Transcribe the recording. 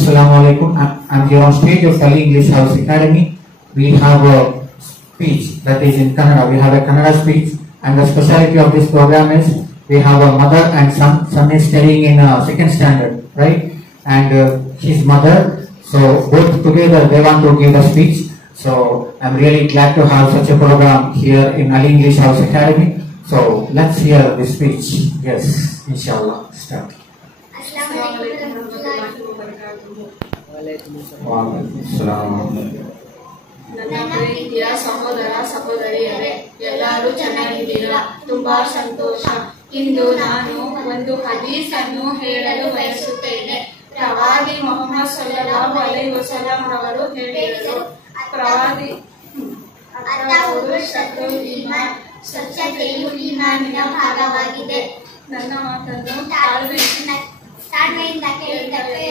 Assalamu alaikum. I'm here on stage of Ali English House Academy. We have a speech that is in Kannada. We have a Kannada speech, and the specialty of this program is we have a mother and son. Son is studying in second standard, right? And his mother. So both together they want to give the speech. So I'm really glad to have such a program here in Ali English House Academy. So let's hear the speech. Yes, inshallah. Start. ನನ್ನ ಪ್ರೀತಿಯ ಸಹೋದರ ಸಹೋದರಿಯರೇ, ಎಲ್ಲರೂ ಚೆನ್ನಾಗಿದ್ದೀರಾ? ತುಂಬಾ ಸಂತೋಷ. ಇಂದು ನಾನು ಒಂದು ಹದೀಸ್ ಅನ್ನು ಹೇಳಲು ಬಯಸುತ್ತೇನೆ. ಪ್ರವಾದಿ ಮೊಹಮ್ಮದ್ ಸಲ್ಲಲ್ಲಾಹು ಅಲೈಹಿ ವಸಲ್ಲಂ ರವರು ಹೇಳಿದರು, ಪ್ರವಾದಿ ಸ್ವಚ್ಛತೆಯು ಈಮಾನಿನ ಭಾಗವಾಗಿದೆ. ನನ್ನ ಮಾತನ್ನು ತಾಳ್ಮೆಯಿಂದ ಕೇಳಿದರೆ